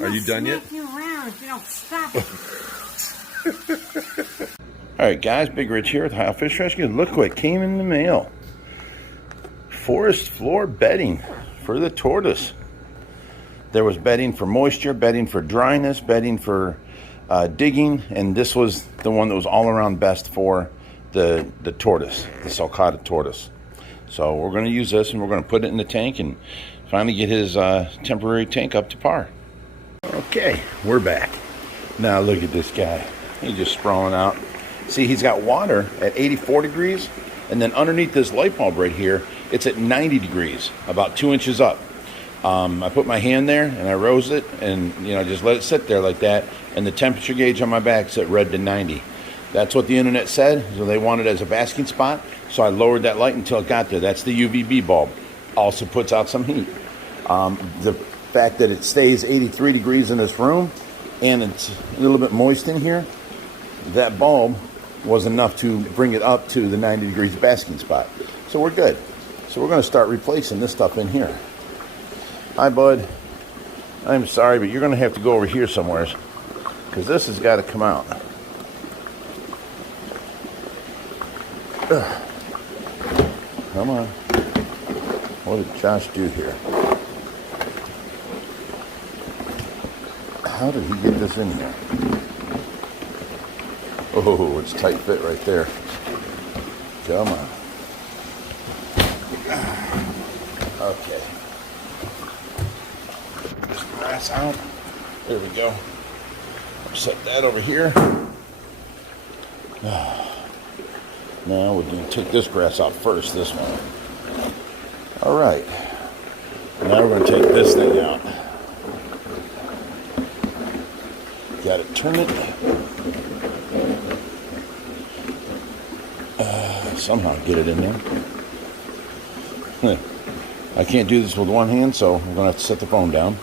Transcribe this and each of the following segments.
Are you done yet? You around if you don't stop. Alright guys, Big Rich here with Ohio Fish Rescue. Look what came in the mail. Forest floor bedding for the tortoise. There was bedding for moisture, bedding for dryness, bedding for digging, and this was the one that was all around best for the tortoise, the sulcata tortoise. So we're going to use this and we're going to put it in the tank and finally get his temporary tank up to par. Okay, we're back. Now look at this guy. He's just sprawling out. See, he's got water at 84 degrees, and then underneath this light bulb right here, it's at 90 degrees, about 2 inches up. I put my hand there and I rose it and just let it sit there like that, and the temperature gauge on my back set red to 90. That's what the internet said, so they wanted it as a basking spot, so I lowered that light until it got there. That's the UVB bulb. Also puts out some heat. The fact that it stays 83 degrees in this room and it's a little bit moist in here, that bulb was enough to bring it up to the 90 degrees basking spot. So we're good. So we're going to start replacing this stuff in here. Hi, bud. I'm sorry, but you're going to have to go over here somewhere because this has got to come out. Ugh. Come on. What did Josh do here? How did he get this in here? Oh, it's tight fit right there. Come on. Okay. This grass out. There we go. Set that over here. Now we're going to take this grass out first, this one. All right. Now we're going to take this thing out. Got to turn it. Somehow get it in there. I can't do this with one hand, so I'm going to have to set the phone down.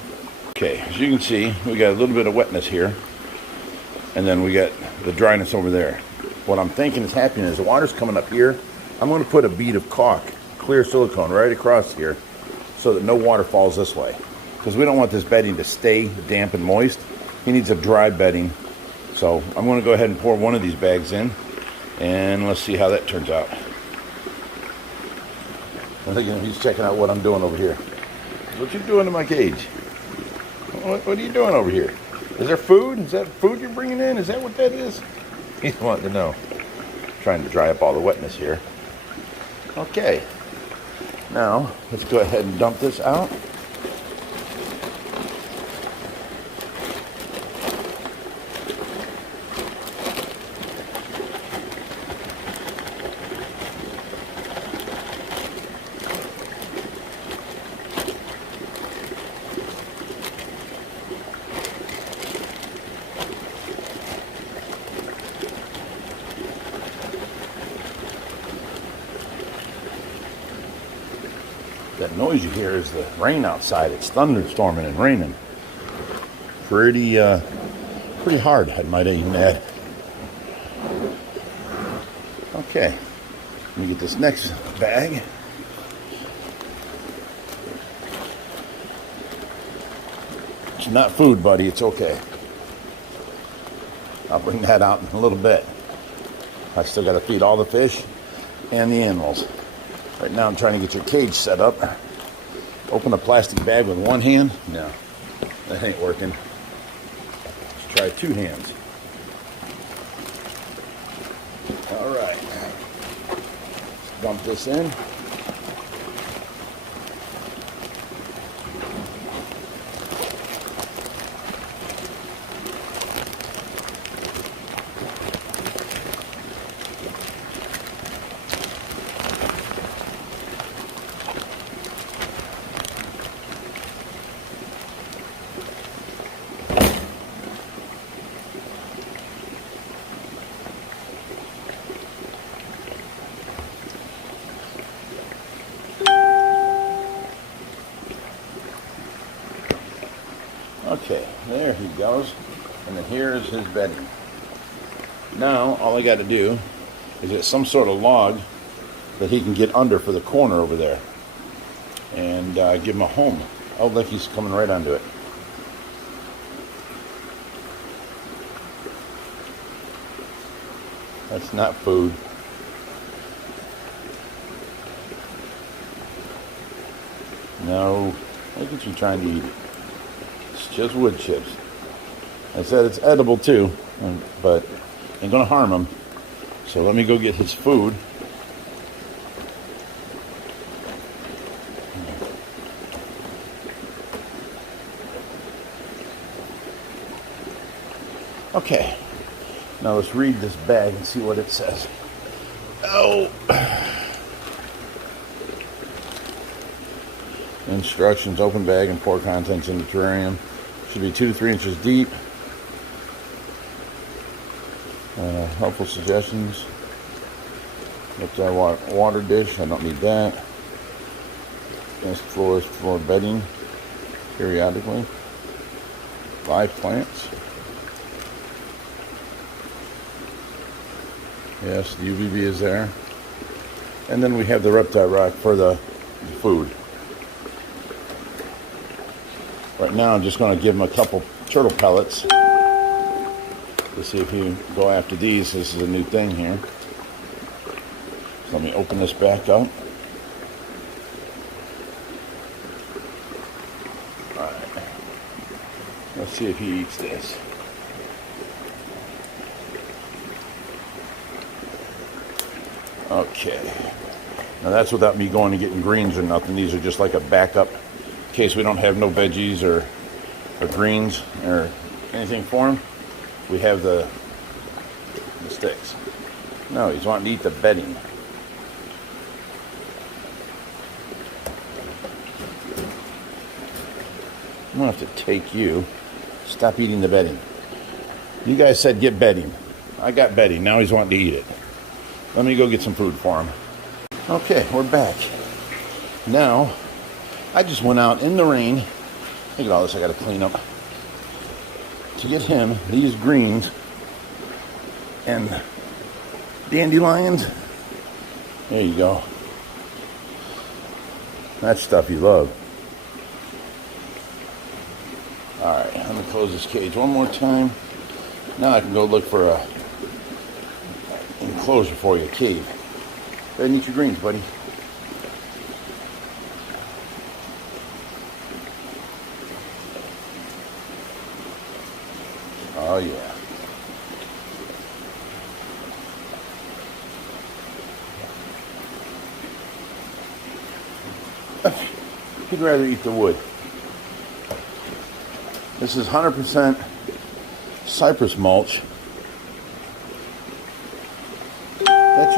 Okay, as you can see, we got a little bit of wetness here, and then we got the dryness over there. What I'm thinking is happening is the water's coming up here. I'm going to put a bead of caulk, clear silicone, right across here so that no water falls this way, because we don't want this bedding to stay damp and moist. He needs a dry bedding. So I'm going to go ahead and pour one of these bags in, and let's see how that turns out. I think he's checking out what I'm doing over here. What you doing to my cage? What are you doing over here? Is there food? Is that food you're bringing in? Is that what that is? He's wanting to know. Trying to dry up all the wetness here. Okay. Now, let's go ahead and dump this out. That noise you hear is the rain outside. It's thunderstorming and raining. Pretty hard, I might even add. Okay, let me get this next bag. It's not food, buddy. It's okay. I'll bring that out in a little bit. I still got to feed all the fish and the animals. Right now I'm trying to get your cage set up. Open a plastic bag with one hand? No, that ain't working. Let's try two hands. All right. Let's dump this in. Okay, there he goes. And then here's his bedding. Now, all I got to do is get some sort of log that he can get under for the corner over there. And give him a home. Oh, look, he's coming right onto it. That's not food. No, look at you trying to eat it. It's just wood chips. I said it's edible too, but ain't gonna harm him. So let me go get his food. Okay, now let's read this bag and see what it says. Oh! Instructions, open bag and pour contents in the terrarium. Should be 2 to 3 inches deep. Helpful suggestions. Reptile water dish, I don't need that. Nest floor bedding periodically. Live plants. Yes, the UVB is there. And then we have the reptile rock for the food. Right now I'm just going to give him a couple turtle pellets to see if he can go after these. This is a new thing here. So let me open this back up. Alright. Let's see if he eats this. Okay. Now that's without me going and getting greens or nothing. These are just like a backup in case we don't have no veggies or greens or anything for him. We have the sticks. No, he's wanting to eat the bedding. I'm gonna have to take you. Stop eating the bedding. You guys said get bedding. I got bedding. Now he's wanting to eat it. Let me go get some food for him. Okay, we're back. Now, I just went out in the rain. Look at all this I gotta clean up. To get him these greens and dandelions. There you go. That stuff you love. Alright, I'm gonna close this cage one more time. Now I can go look for a enclosure for you, a cave. Go ahead and eat your greens, buddy. Oh yeah. He'd rather eat the wood. This is 100% cypress mulch. That's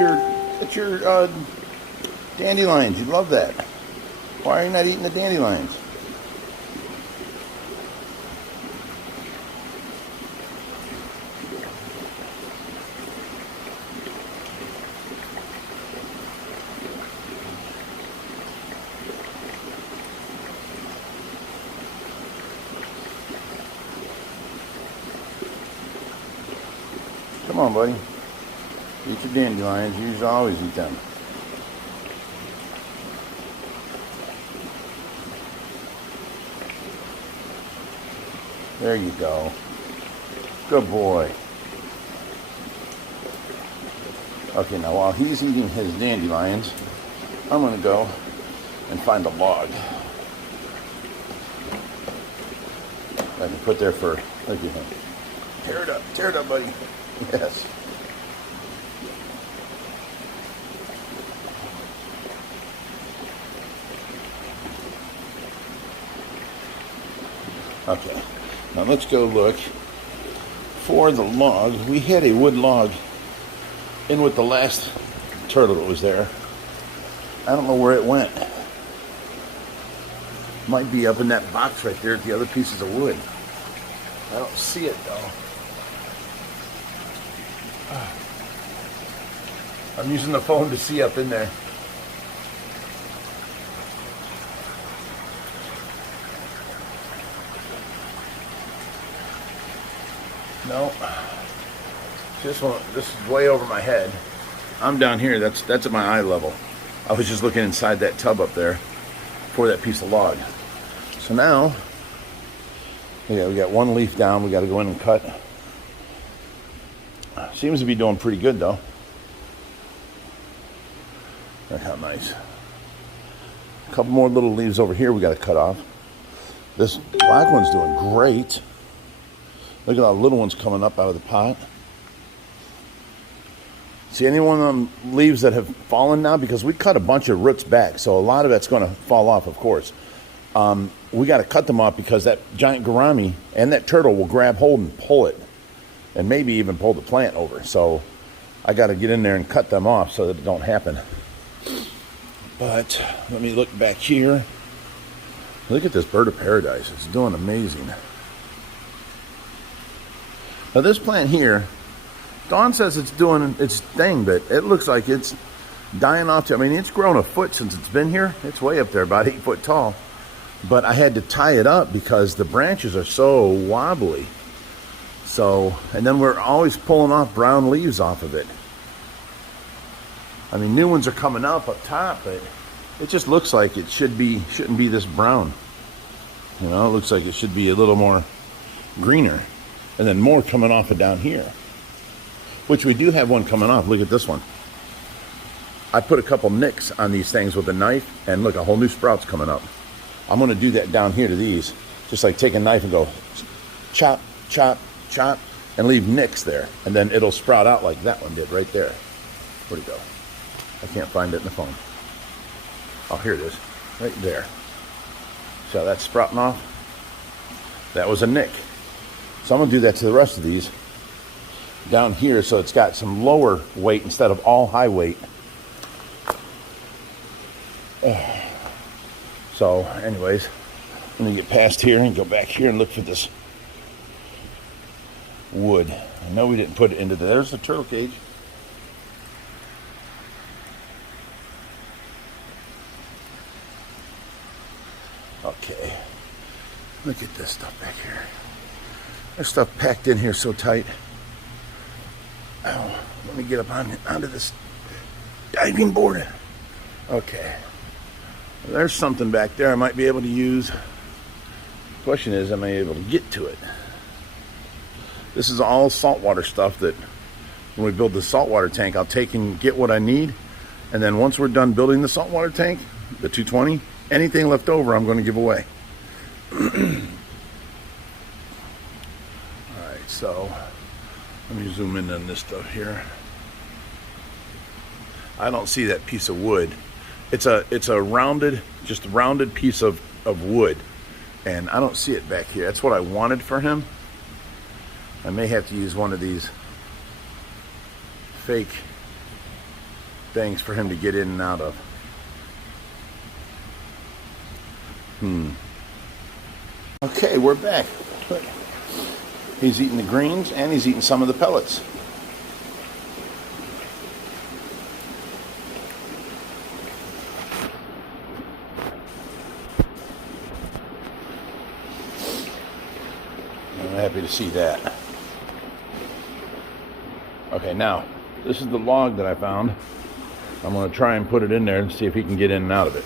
your dandelions. You love that. Why are you not eating the dandelions? Come on, buddy. Eat your dandelions. You should always eat them. There you go. Good boy. Okay, now while he's eating his dandelions, I'm going to go and find a log. I can put there for, look at him. Tear it up, buddy. Yes. Okay, now let's go look for the log. We had a wood log in with the last turtle that was there. I don't know where it went. Might be up in that box right there at the other pieces of wood. I don't see it though. I'm using the phone to see up in there. No. This is way over my head. I'm down here. That's at my eye level. I was just looking inside that tub up there for that piece of log. So now, yeah, we got one leaf down. We got to go in and cut. Seems to be doing pretty good though. Look how nice. A couple more little leaves over here we got to cut off. This black one's doing great. Look at all the little ones coming up out of the pot. See any one of them leaves that have fallen now? Because we cut a bunch of roots back, so a lot of it's going to fall off, of course. We got to cut them off because that giant gourami and that turtle will grab hold and pull it, and maybe even pull the plant over. So I got to get in there and cut them off so that it don't happen. But let me look back here. Look at this bird of paradise. It's doing amazing. Now this plant here, Dawn says it's doing its thing, but it looks like it's dying off. I mean, it's grown a foot since it's been here. It's way up there, about 8 foot tall. But I had to tie it up because the branches are so wobbly. So, and then we're always pulling off brown leaves off of it. I mean, new ones are coming up top, but it just looks like it shouldn't be this brown. You know, it looks like it should be a little more greener. And then more coming off of down here. Which we do have one coming off. Look at this one. I put a couple nicks on these things with a knife, and look, a whole new sprout's coming up. I'm going to do that down here to these. Just like take a knife and go chop, chop, chop, and leave nicks there. And then it'll sprout out like that one did right there. Where'd it go? I can't find it in the phone. Oh, here it is. Right there. So that's sprouting off. That was a nick. So I'm going to do that to the rest of these down here so it's got some lower weight instead of all high weight. So anyways, let me get past here and go back here and look for this wood. I know we didn't put it into there's the turtle cage. Okay, look at this stuff back here. There's stuff packed in here so tight. Oh, let me get up onto this diving board. Okay, there's something back there I might be able to use. The question is, am I able to get to it? This is all saltwater stuff that when we build the saltwater tank, I'll take and get what I need. And then once we're done building the saltwater tank, the 220, anything left over I'm going to give away. Alright, so let me zoom in on this stuff here. I don't see that piece of wood. It's a rounded, just rounded piece of wood. And I don't see it back here. That's what I wanted for him. I may have to use one of these fake things for him to get in and out of. Okay, we're back. He's eating the greens and he's eating some of the pellets. I'm happy to see that. Okay, now, this is the log that I found. I'm going to try and put it in there and see if he can get in and out of it.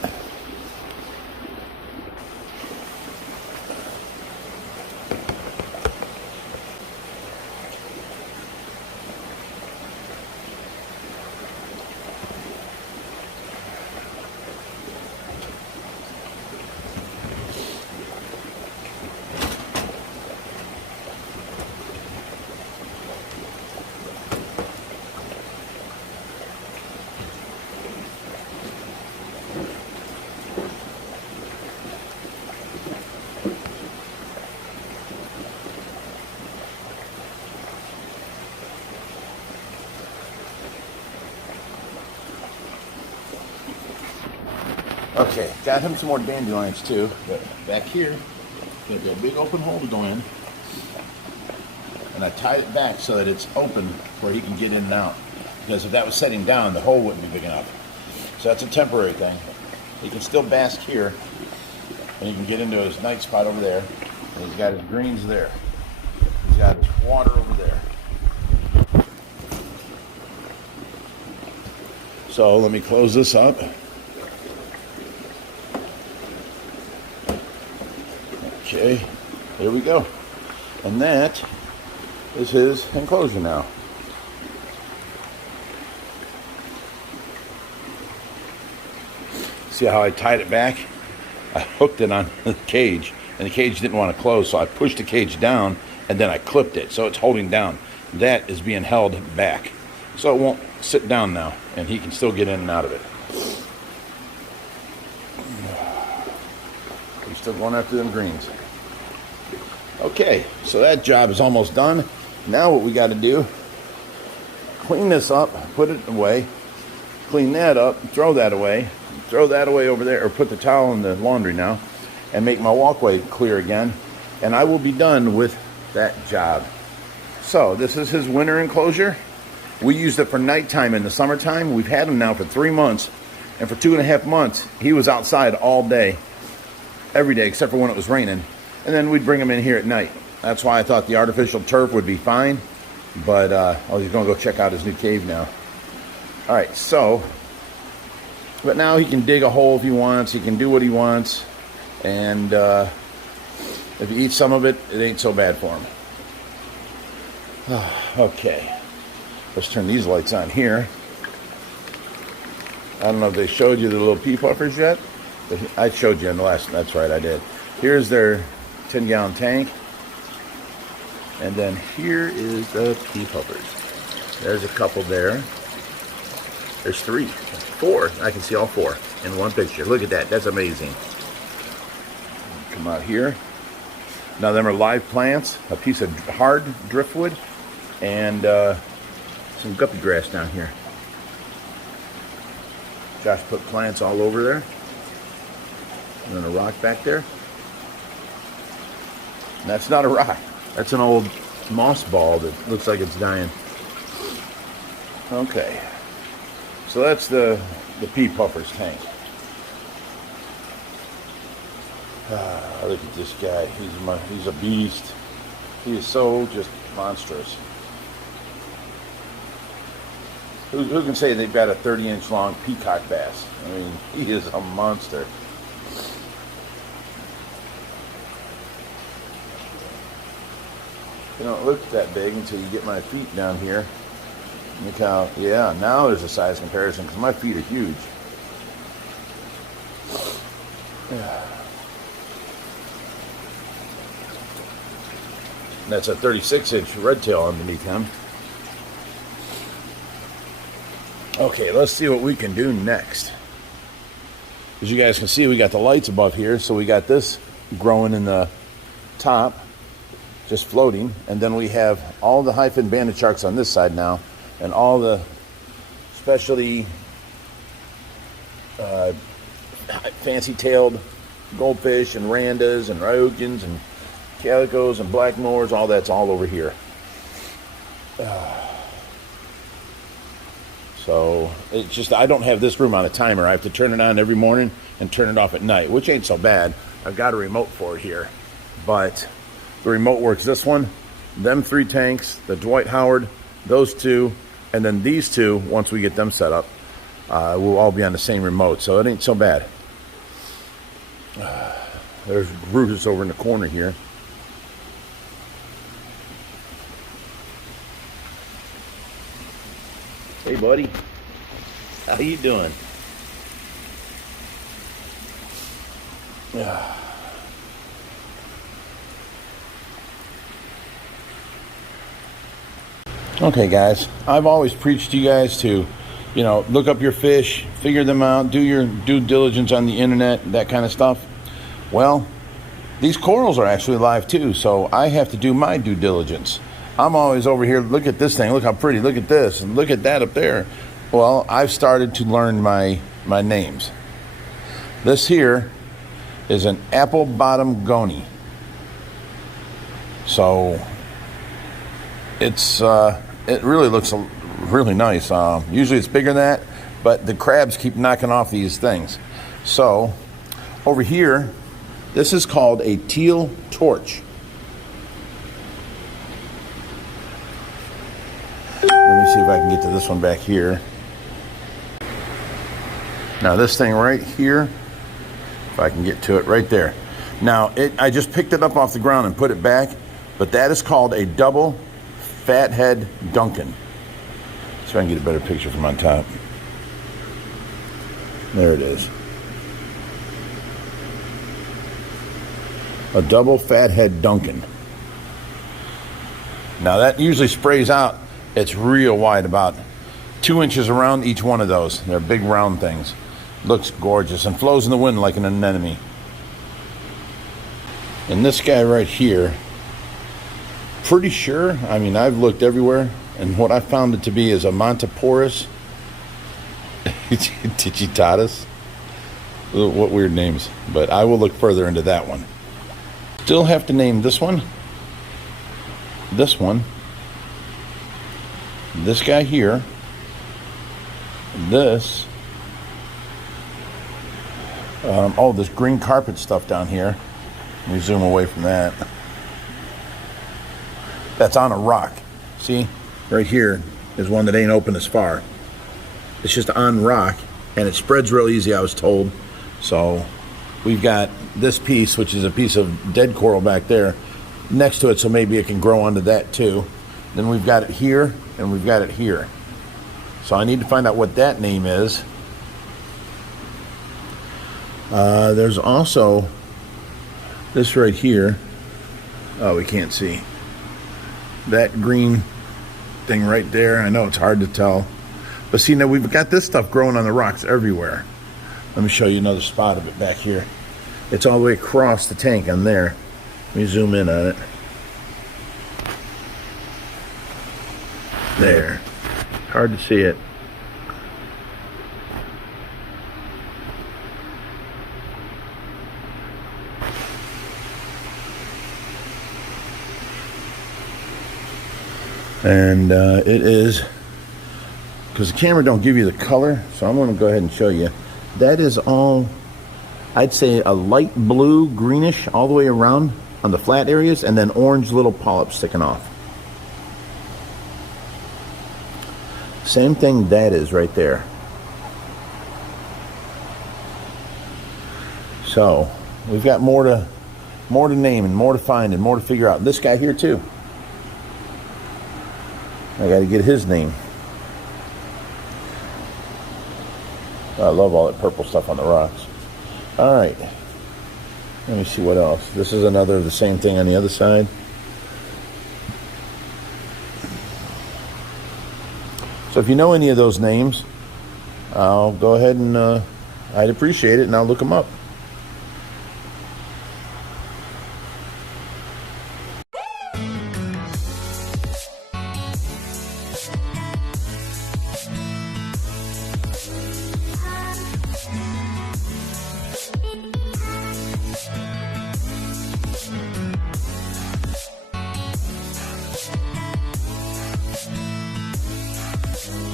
Okay, got him some more dandelions too, but back here, there's a big open hole to go in. And I tied it back so that it's open where he can get in and out. Because if that was setting down, the hole wouldn't be big enough. So that's a temporary thing. He can still bask here, and he can get into his night spot over there. And he's got his greens there. He's got his water over there. So let me close this up. Okay, there we go. And that is his enclosure now. See how I tied it back? I hooked it on the cage, and the cage didn't want to close, so I pushed the cage down, and then I clipped it, so it's holding down. That is being held back, so it won't sit down now, and he can still get in and out of it. He's still going after them greens. Okay, so that job is almost done. Now what we got to do, clean this up, put it away, clean that up, throw that away over there, or put the towel in the laundry now, and make my walkway clear again, and I will be done with that job. So this is his winter enclosure. We used it for nighttime in the summertime. We've had him now for 3 months, and for 2.5 months he was outside all day, every day except for when it was raining, and then we'd bring him in here at night. That's why I thought the artificial turf would be fine, but oh, he's gonna go check out his new cave now. All right, so, but now he can dig a hole if he wants, he can do what he wants, and if he eats some of it, it ain't so bad for him. Okay, let's turn these lights on here. I don't know if they showed you the little pea puffers yet. I showed you in the last, that's right, I did. Here's their 10-gallon tank. And then here is the pea puffers. There's a couple there. There's 3, 4. I can see all 4 in one picture. Look at that, that's amazing. Come out here. Now them are live plants, a piece of hard driftwood, and some guppy grass down here. Josh put plants all over there. And then a rock back there. And that's not a rock. That's an old moss ball that looks like it's dying. Okay. So that's the pea puffers tank. Look at this guy. He's a beast. He is so just monstrous. Who can say they've got a 30-inch long peacock bass? I mean, he is a monster. They don't look that big until you get my feet down here. Look how, yeah, now there's a size comparison because my feet are huge. Yeah. That's a 36-inch red tail underneath him. Okay, let's see what we can do next. As you guys can see, we got the lights above here, so we got this growing in the top, just floating, and then we have all the high-fin banded sharks on this side now, and all the specialty fancy-tailed goldfish and randas and ryukins and calicos and black moors, all that's all over here. So it's just, I don't have this room on a timer. I have to turn it on every morning and turn it off at night, which ain't so bad. I've got a remote for it here, but the remote works this one, them 3 tanks, the Dwight Howard, those 2, and then these 2, once we get them set up, we'll all be on the same remote, so it ain't so bad. There's Brutus over in the corner here. Hey, buddy. How you doing? Yeah. Okay, guys. I've always preached to you guys to, you know, look up your fish, figure them out, do your due diligence on the internet, that kind of stuff. Well, these corals are actually live too, so I have to do my due diligence. I'm always over here, look at this thing, look how pretty, look at this, and look at that up there. Well, I've started to learn my names. This here is an apple bottom goney. So it's it really looks really nice. Usually it's bigger than that, but the crabs keep knocking off these things. So over here, this is called a Teal Torch. Let me see if I can get to this one back here. Now this thing right here, if I can get to it right there. Now I just picked it up off the ground and put it back, but that is called a double fathead Duncan. So I can get a better picture from on top. There it is. A double fathead Duncan. Now that usually sprays out. It's real wide, about 2 inches around each one of those. They're big round things. Looks gorgeous and flows in the wind like an anemone. And this guy right here, pretty sure, I mean, I've looked everywhere, and what I found it to be is a Montiporus digitatus. What weird names, but I will look further into that one. Still have to name this one, this guy here, this, oh, this green carpet stuff down here. Let me zoom away from that. That's on a rock. See, right here is one that ain't open as far. It's just on rock, and it spreads real easy, I was told. So we've got this piece, which is a piece of dead coral back there, next to it, so maybe it can grow onto that too. Then we've got it here, and we've got it here. So I need to find out what that name is. There's also this right here. Oh, we can't see. That green thing right there. I know it's hard to tell. But see, now we've got this stuff growing on the rocks everywhere. Let me show you another spot of it back here. It's all the way across the tank on there. Let me zoom in on it. There. Hard to see it. And it is, because the camera don't give you the color, so I'm going to go ahead and show you. That is all, I'd say a light blue, greenish all the way around on the flat areas, and then orange little polyps sticking off. Same thing that is right there. So we've got more to name and more to find and more to figure out. This guy here too. I got to get his name. I love all that purple stuff on the rocks. All right. Let me see what else. This is another of the same thing on the other side. So if you know any of those names, I'll go ahead and I'd appreciate it, and I'll look them up.